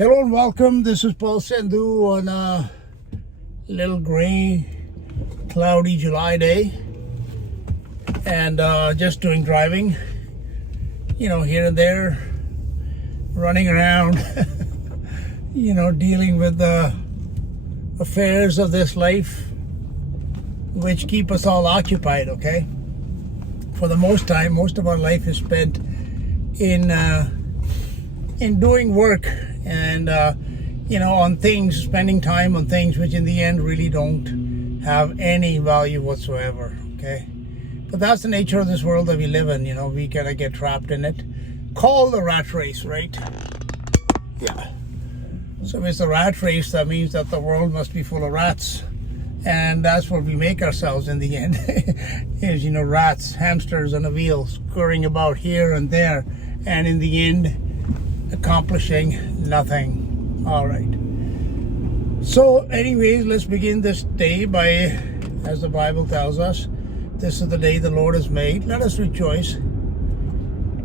Hello and welcome. This is Paul Sandhu on a little gray, cloudy July day, and just doing driving, here and there, running around, dealing with the affairs of this life, which keep us all occupied, okay? For the most of our life is spent in doing work and on things, spending time on things which in the end really don't have any value whatsoever, okay? But that's the nature of this world that we live in. We kind of get trapped in it, called the rat race, right? Yeah. So if it's the rat race, that means that the world must be full of rats, and that's what we make ourselves in the end. Is rats, hamsters on a wheel, scurrying about here and there, and in the end accomplishing nothing. All right. So anyways, let's begin this day by, as the Bible tells us, this is the day the Lord has made. Let us rejoice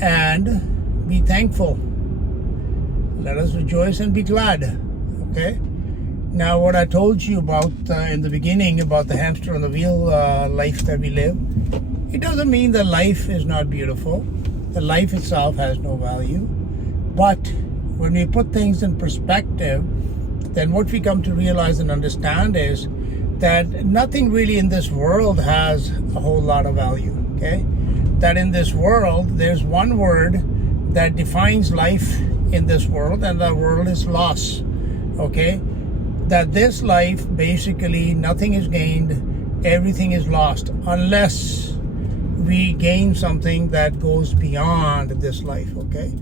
and be thankful. Let us rejoice and be glad. Okay? Now, what I told you about in the beginning about the hamster on the wheel life that we live, it doesn't mean that life is not beautiful. The life itself has no value. But when we put things in perspective, then what we come to realize and understand is that nothing really in this world has a whole lot of value, okay? That in this world, there's one word that defines life in this world, and that word is loss, okay? That this life, basically, nothing is gained, everything is lost, unless we gain something that goes beyond this life, okay?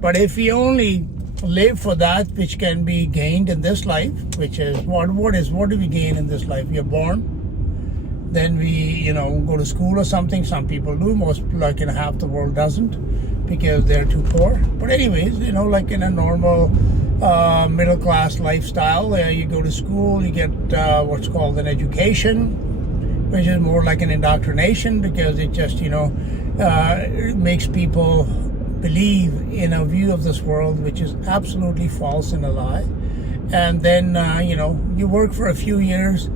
But if we only live for that which can be gained in this life, which is what do we gain in this life? We are born, then we go to school or something. Some people do, most half the world doesn't because they're too poor. But anyways, like in a normal middle class lifestyle, you go to school, you get what's called an education, which is more like an indoctrination, because it just it makes people believe in a view of this world which is absolutely false and a lie. And then you work for a few years,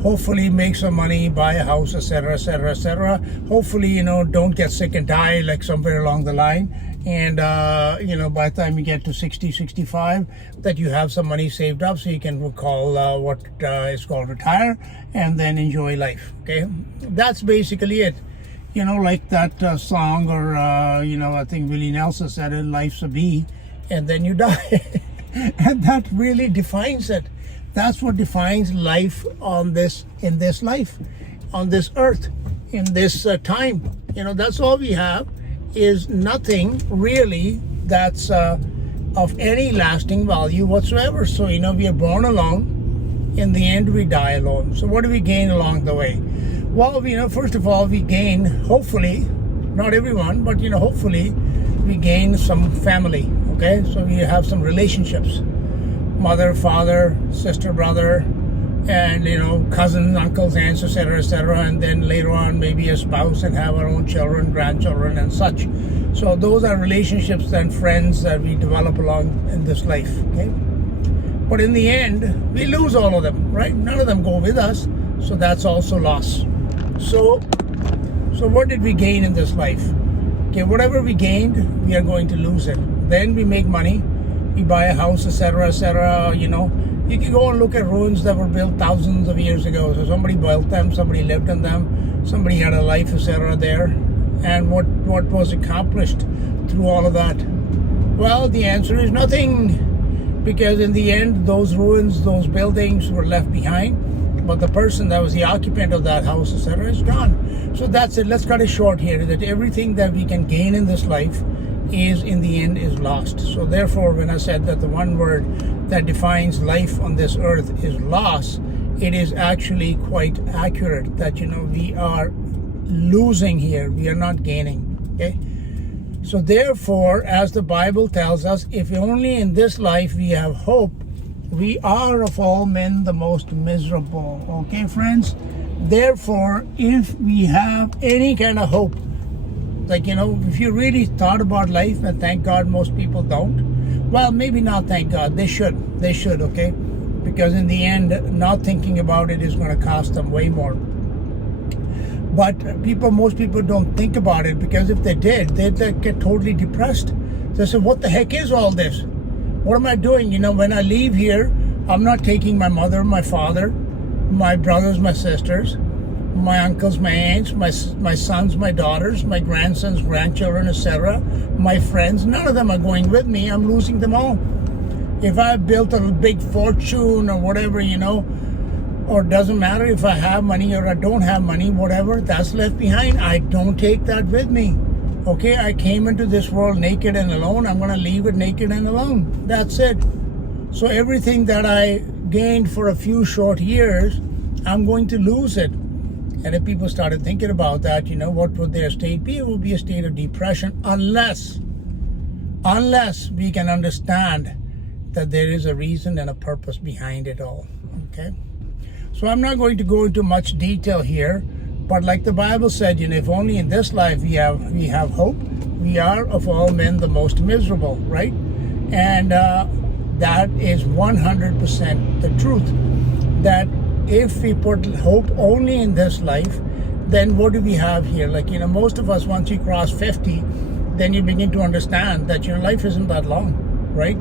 hopefully make some money, buy a house, etc., etc., etc. Hopefully don't get sick and die like somewhere along the line, and by the time you get to 60, 65, that you have some money saved up so you can call what is called retire, and then enjoy life. Okay, that's basically it. Like that song, or I think Willie Nelson said it, life's a bee, and then you die. And that really defines it. That's what defines life in this life, on this earth, in this time. That's all we have, is nothing really that's of any lasting value whatsoever. So we are born alone, in the end we die alone. So what do we gain along the way? Well, first of all, we gain, hopefully, not everyone, but hopefully we gain some family, okay? So we have some relationships, mother, father, sister, brother, and cousins, uncles, aunts, etc., and then later on maybe a spouse, and have our own children, grandchildren, and such. So those are relationships and friends that we develop along in this life, okay? But in the end, we lose all of them, right? None of them go with us, so that's also loss. So what did we gain in this life? Okay, whatever we gained, we are going to lose it. Then we make money, we buy a house, etc., etc. You can go and look at ruins that were built thousands of years ago. So somebody built them, somebody lived in them, somebody had a life, etc. there. And what was accomplished through all of that? Well, the answer is nothing, because in the end, those ruins, those buildings were left behind. But the person that was the occupant of that house, etc., is gone. So that's it. Let's cut it short here, that everything that we can gain in this life is, in the end, is lost. So therefore, when I said that the one word that defines life on this earth is loss, it is actually quite accurate, that, we are losing here. We are not gaining, okay? So therefore, as the Bible tells us, if only in this life we have hope, we are of all men the most miserable. Okay, friends? Therefore, if we have any kind of hope, if you really thought about life, and thank God most people don't, Well, maybe not, thank God. They should. They should, okay? Because in the end, not thinking about it is going to cost them way more. But most people don't think about it, because if they did, they'd get totally depressed. They say, what the heck is all this? What am I doing? When I leave here, I'm not taking my mother, my father, my brothers, my sisters, my uncles, my aunts, my sons, my daughters, my grandsons, grandchildren, etc., my friends. None of them are going with me. I'm losing them all. If I built a big fortune or whatever, or it doesn't matter if I have money or I don't have money, whatever, that's left behind. I don't take that with me. Okay, I came into this world naked and alone. I'm going to leave it naked and alone. That's it. So everything that I gained for a few short years, I'm going to lose it. And if people started thinking about that, what would their state be? It would be a state of depression, unless we can understand that there is a reason and a purpose behind it all. Okay? So I'm not going to go into much detail here, but like the Bible said, if only in this life we have hope, we are of all men the most miserable, right? And that is 100% the truth. That if we put hope only in this life, then what do we have here? Most of us, once you cross 50, then you begin to understand that your life isn't that long, right?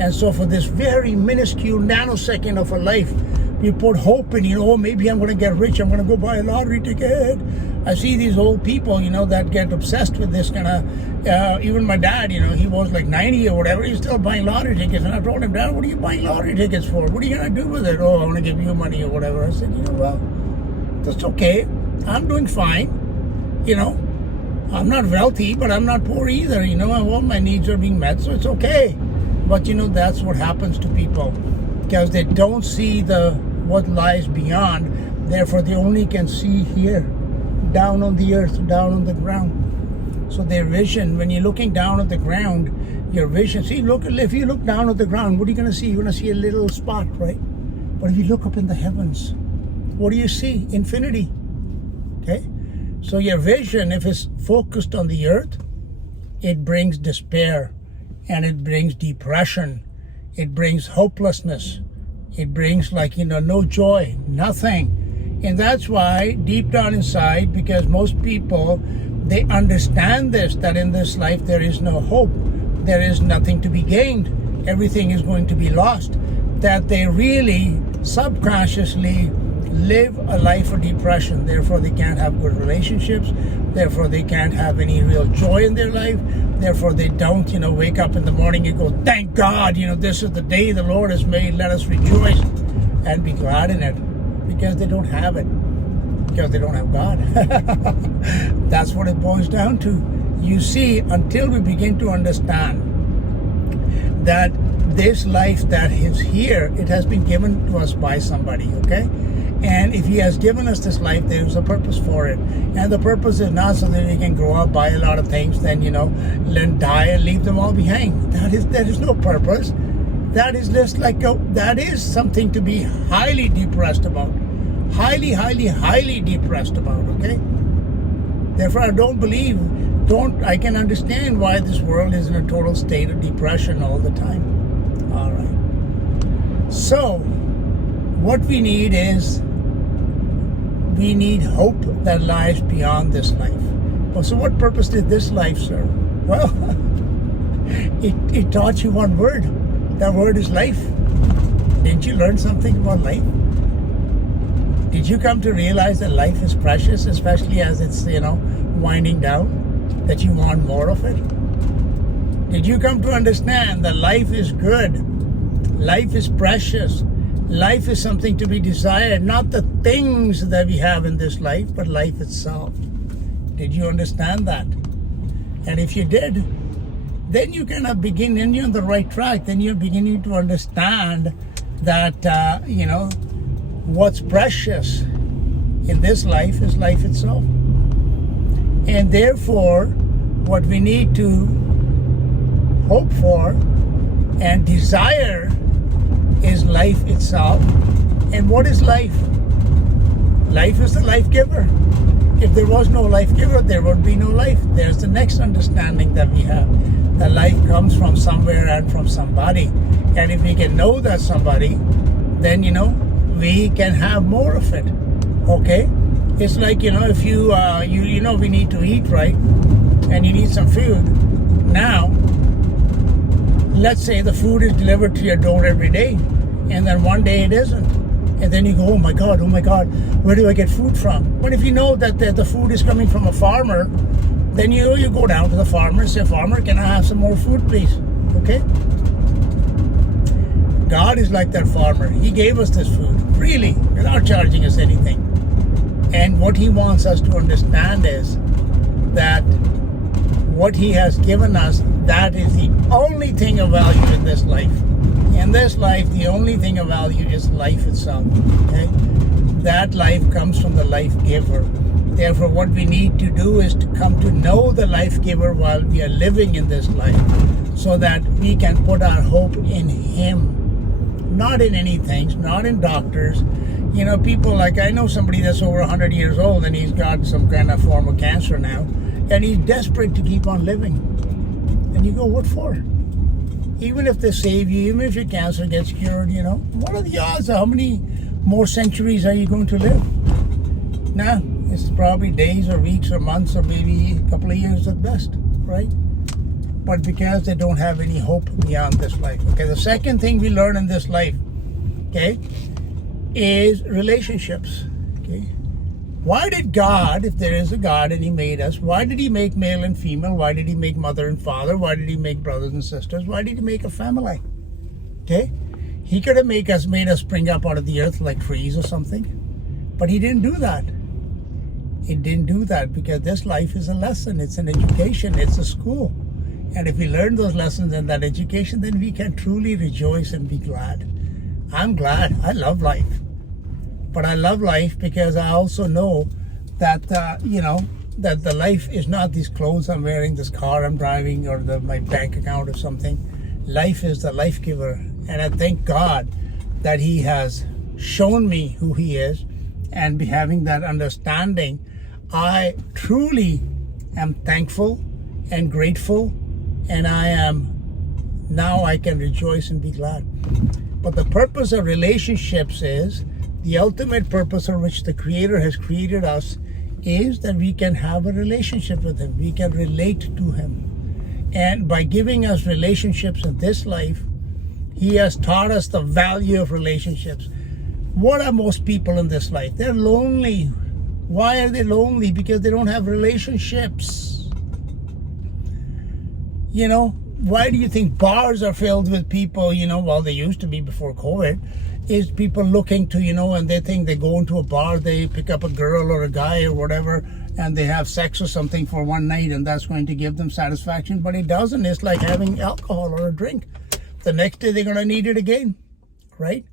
And so for this very minuscule nanosecond of a life, we put hope in, maybe I'm going to get rich. I'm going to go buy a lottery ticket. I see these old people, that get obsessed with this kind of, even my dad, he was like 90 or whatever. He's still buying lottery tickets. And I told him, Dad, what are you buying lottery tickets for? What are you going to do with it? Oh, I want to give you money or whatever. I said, well, that's okay. I'm doing fine. I'm not wealthy, but I'm not poor either. All my needs are being met, so it's okay. But that's what happens to people, because they don't see what lies beyond. Therefore, they only can see here, down on the earth, down on the ground. So their vision, when you're looking down at the ground, your vision, if you look down at the ground, what are you going to see? You're going to see a little spot, right? But if you look up in the heavens, what do you see? Infinity. Okay? So your vision, if it's focused on the earth, it brings despair, and it brings depression. It brings hopelessness. It brings no joy, nothing. And that's why deep down inside, because most people, they understand this, that in this life there is no hope. There is nothing to be gained. Everything is going to be lost. That they really subconsciously live a life of depression. Therefore, they can't have good relationships. Therefore, they can't have any real joy in their life. Therefore, they don't, wake up in the morning and go, thank God, this is the day the Lord has made. Let us rejoice and be glad in it. Because they don't have it. Because they don't have God. That's what it boils down to. You see, until we begin to understand that this life that is here, it has been given to us by somebody, okay? And if he has given us this life, there's a purpose for it. And the purpose is not so that we can grow up, buy a lot of things, then, then die and leave them all behind. That is no purpose. That is just that is something to be highly depressed about. Highly, highly, highly depressed about, okay? Therefore, I can understand why this world is in a total state of depression all the time. All right. So, what we need is, we need hope that lies beyond this life. Well, so what purpose did this life serve? Well, it taught you one word. That word is life. Didn't you learn something about life? Did you come to realize that life is precious, especially as it's, winding down, that you want more of it? Did you come to understand that life is good? Life is precious. Life is something to be desired, not the things that we have in this life, but life itself. Did you understand that? And if you did, then you kind of begin, and you're on the right track. Then you're beginning to understand that, what's precious in this life is life itself. And therefore, what we need to hope for and desire is life itself. And what is life? Life is the life giver. If there was no life giver, there would be no life. There's the next understanding that we have. That life comes from somewhere and from somebody. And if we can know that somebody, then, we can have more of it. Okay? It's like, if you we need to eat, right? And you need some food. Now, let's say the food is delivered to your door every day. And then one day it isn't. And then you go, oh my God, where do I get food from? But if you know that the food is coming from a farmer, then you go down to the farmer and say, farmer, can I have some more food, please? Okay? God is like that farmer. He gave us this food freely without charging us anything. And what he wants us to understand is that what he has given us, that is the only thing of value in this life. In this life, the only thing of value is life itself. Okay? That life comes from the life giver. Therefore, what we need to do is to come to know the life giver while we are living in this life, so that we can put our hope in him, not in anything, not in doctors. People like, I know somebody that's over 100 years old and he's got some kind of form of cancer now, and he's desperate to keep on living. And you go, what for? Even if they save you, even if your cancer gets cured, what are the odds? How many more centuries are you going to live? Nah, it's probably days or weeks or months or maybe a couple of years at best, right? But because they don't have any hope beyond this life. Okay, the second thing we learn in this life, okay, is relationships. Okay, why did God, if there is a God and he made us, why did he make male and female? Why did he make mother and father? Why did he make brothers and sisters? Why did he make a family? Okay, he could have made us spring up out of the earth like trees or something, but he didn't do that. He didn't do that because this life is a lesson. It's an education. It's a school. And if we learn those lessons in that education, then we can truly rejoice and be glad. I'm glad. I love life. But I love life because I also know that, that the life is not these clothes I'm wearing, this car I'm driving, or my bank account or something. Life is the life giver. And I thank God that he has shown me who he is, and having that understanding, I truly am thankful and grateful, and now I can rejoice and be glad. But the purpose of relationships is, the ultimate purpose for which the Creator has created us is that we can have a relationship with him. We can relate to him. And by giving us relationships in this life, he has taught us the value of relationships. What are most people in this life? They're lonely. Why are they lonely? Because they don't have relationships. Why do you think bars are filled with people, well, they used to be before COVID, is people looking to, and they think they go into a bar, they pick up a girl or a guy or whatever, and they have sex or something for one night, and that's going to give them satisfaction. But it doesn't. It's like having alcohol or a drink. The next day they're going to need it again, right?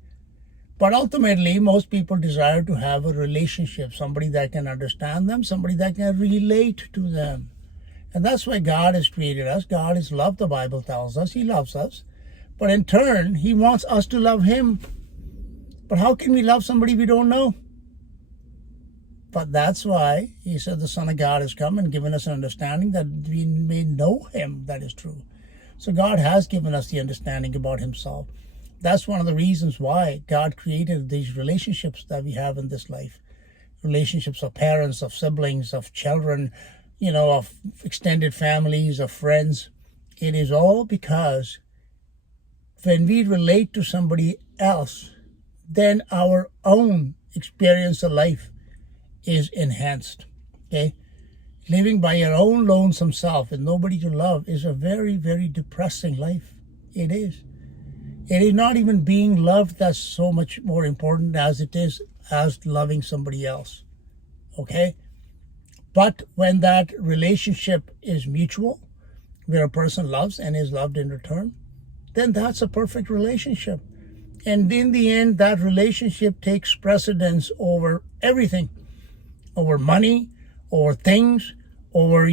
But ultimately, most people desire to have a relationship, somebody that can understand them, somebody that can relate to them. And that's why God has created us. God is love, the Bible tells us. He loves us. But in turn, he wants us to love him. But how can we love somebody we don't know? But that's why he said the Son of God has come and given us an understanding that we may know him. That is true. So God has given us the understanding about himself. That's one of the reasons why God created these relationships that we have in this life. Relationships of parents, of siblings, of children, of extended families, of friends. It is all because when we relate to somebody else, then our own experience of life is enhanced. Okay? Living by your own lonesome self with nobody to love is a very, very depressing life. It is. It is not even being loved that's so much more important as it is as loving somebody else. Okay? But when that relationship is mutual, where a person loves and is loved in return, then that's a perfect relationship. And in the end, that relationship takes precedence over everything, over money, over things, over,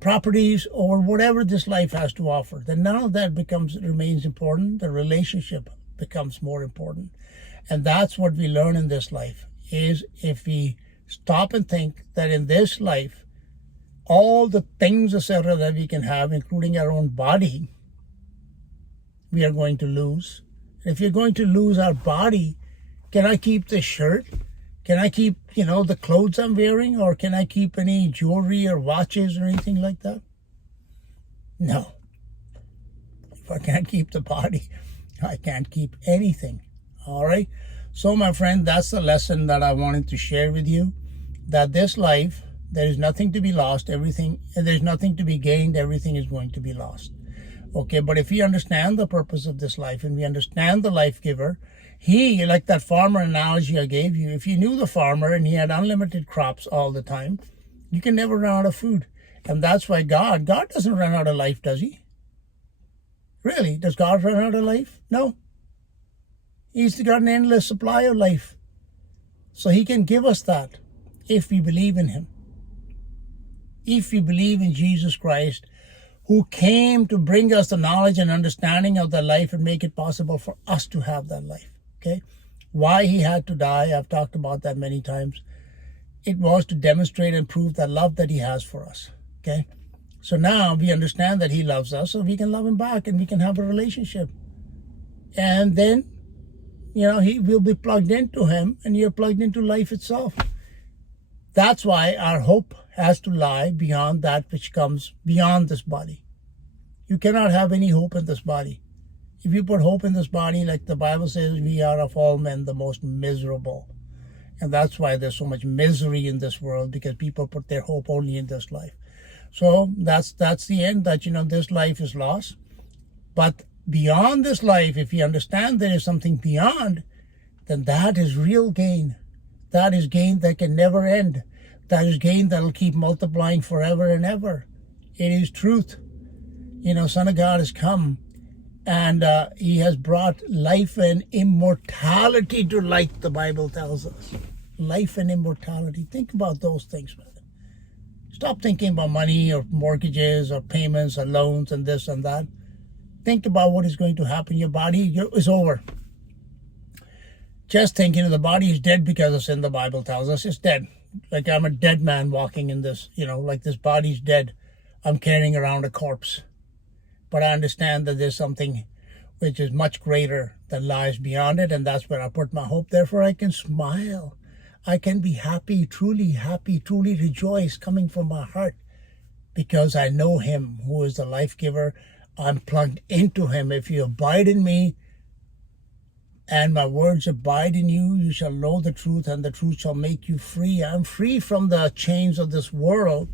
properties, or whatever this life has to offer. Then none of that remains important. The relationship becomes more important. And that's what we learn in this life, is if we Stop and think that in this life, all the things, etc., that we can have, including our own body, we are going to lose. If you're going to lose our body, can I keep this shirt? Can I keep, the clothes I'm wearing? Or can I keep any jewelry or watches or anything like that? No. If I can't keep the body, I can't keep anything. All right? So, my friend, that's the lesson that I wanted to share with you. That this life, there is nothing to be lost. Everything, and there's nothing to be gained. Everything is going to be lost. Okay, but if we understand the purpose of this life and we understand the life giver, he, like that farmer analogy I gave you, if you knew the farmer and he had unlimited crops all the time, you can never run out of food. And that's why God doesn't run out of life, does he? Really, does God run out of life? No. He's got an endless supply of life. So he can give us that if we believe in him. If we believe in Jesus Christ, who came to bring us the knowledge and understanding of that life and make it possible for us to have that life. Okay? Why he had to die, I've talked about that many times. It was to demonstrate and prove that love that he has for us. Okay? So now we understand that he loves us, so we can love him back and we can have a relationship. And then, he will be plugged into him and you're plugged into life itself. That's why our hope has to lie beyond that which comes beyond this body. You cannot have any hope in this body. If you put hope in this body, like the Bible says, we are of all men the most miserable. And that's why there's so much misery in this world, because people put their hope only in this life. So that's the end, that, this life is lost. But beyond this life, if you understand there is something beyond, then that is real gain. That is gain that can never end. That is gain that will keep multiplying forever and ever. It is truth. Son of God has come and he has brought life and immortality to light, the Bible tells us. Life and immortality. Think about those things, man. Stop thinking about money or mortgages or payments or loans and this and that. Think about what is going to happen. Your body is over. Just think, the body is dead because of sin, the Bible tells us. It's dead. Like I'm a dead man walking in this, like this body's dead. I'm carrying around a corpse. But I understand that there's something which is much greater that lies beyond it. And that's where I put my hope. Therefore, I can smile. I can be happy, truly rejoice coming from my heart. Because I know him who is the life giver. I'm plugged into him. If you abide in me, and my words abide in you, you shall know the truth, and the truth shall make you free. I'm free from the chains of this world.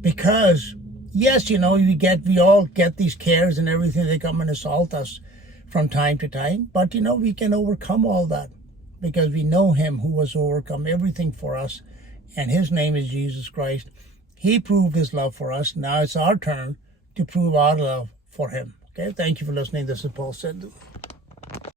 Because, yes, we all get these cares and everything. They come and assault us from time to time. But, we can overcome all that. Because we know him who has overcome everything for us. And his name is Jesus Christ. He proved his love for us. Now it's our turn to prove our love for him. Okay, thank you for listening. This is Paul Sindhu.